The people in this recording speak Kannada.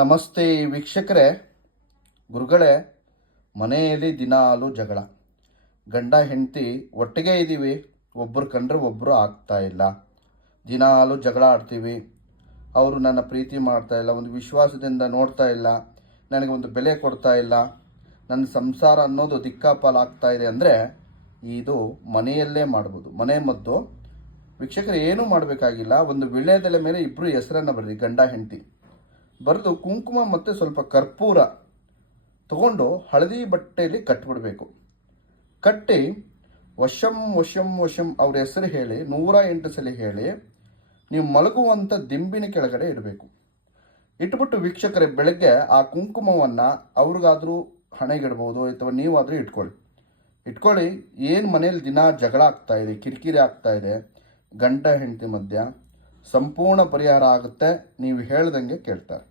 ನಮಸ್ತೆ ವೀಕ್ಷಕರೇ, ಗುರುಗಳೇ. ಮನೆಯಲ್ಲಿ ದಿನಾಲು ಜಗಳ. ಗಂಡ ಹೆಂಡತಿ ಒಟ್ಟಿಗೆ ಇದ್ದೀವಿ, ಒಬ್ಬರು ಕಂಡ್ರೆ ಒಬ್ಬರು ಆಗ್ತಾ ಇಲ್ಲ. ದಿನಾಲು ಜಗಳ ಆಡ್ತೀವಿ. ಅವರು ನನ್ನ ಪ್ರೀತಿ ಮಾಡ್ತಾ ಇಲ್ಲ, ಒಂದು ವಿಶ್ವಾಸದಿಂದ ನೋಡ್ತಾ ಇಲ್ಲ, ನನಗೆ ಒಂದು ಬೆಲೆ ಕೊಡ್ತಾ ಇಲ್ಲ, ನನ್ನ ಸಂಸಾರ ಅನ್ನೋದು ದಿಕ್ಕಾಪಾಲಾಗ್ತಾ ಇದೆ ಅಂದರೆ ಇದು ಮನೆಯಲ್ಲೇ ಮಾಡ್ಬೋದು. ಮನೆ ಮದ್ದು. ವೀಕ್ಷಕರು, ಏನೂ ಮಾಡಬೇಕಾಗಿಲ್ಲ. ಒಂದು ವಿಳ್ಯದೆಲೆ ಮೇಲೆ ಇಬ್ಬರು ಹೆಸರನ್ನು ಬರ್ರಿ, ಗಂಡ ಹೆಂಡತಿ ಬರೆದು ಕುಂಕುಮ ಮತ್ತು ಸ್ವಲ್ಪ ಕರ್ಪೂರ ತಗೊಂಡು ಹಳದಿ ಬಟ್ಟೆಯಲ್ಲಿ ಕಟ್ಟಿಬಿಡಬೇಕು. ಕಟ್ಟಿ ವಶಂ ವಶಂ ವಶಂ ಅವ್ರ ಹೆಸರು ಹೇಳಿ 108 ಸಲ ಹೇಳಿ ನೀವು ಮಲಗುವಂಥ ದಿಂಬಿನ ಕೆಳಗಡೆ ಇಡಬೇಕು. ಇಟ್ಬಿಟ್ಟು ವೀಕ್ಷಕರೇ, ಬೆಳಗ್ಗೆ ಆ ಕುಂಕುಮವನ್ನು ಅವ್ರಿಗಾದರೂ ಹಣೆಗಿಡ್ಬೋದು ಅಥವಾ ನೀವಾದರೂ ಇಟ್ಕೊಳ್ಳಿ. ಏನು ಮನೇಲಿ ದಿನ ಜಗಳ ಆಗ್ತಾ ಇದೆ, ಕಿರಿಕಿರಿ ಆಗ್ತಾ ಇದೆ ಗಂಡ ಹೆಂಡತಿ ಮಧ್ಯ, ಸಂಪೂರ್ಣ ಪರಿಹಾರ ಆಗುತ್ತೆ. ನೀವು ಹೇಳ್ದಂಗೆ ಕೇಳ್ತಾರೆ.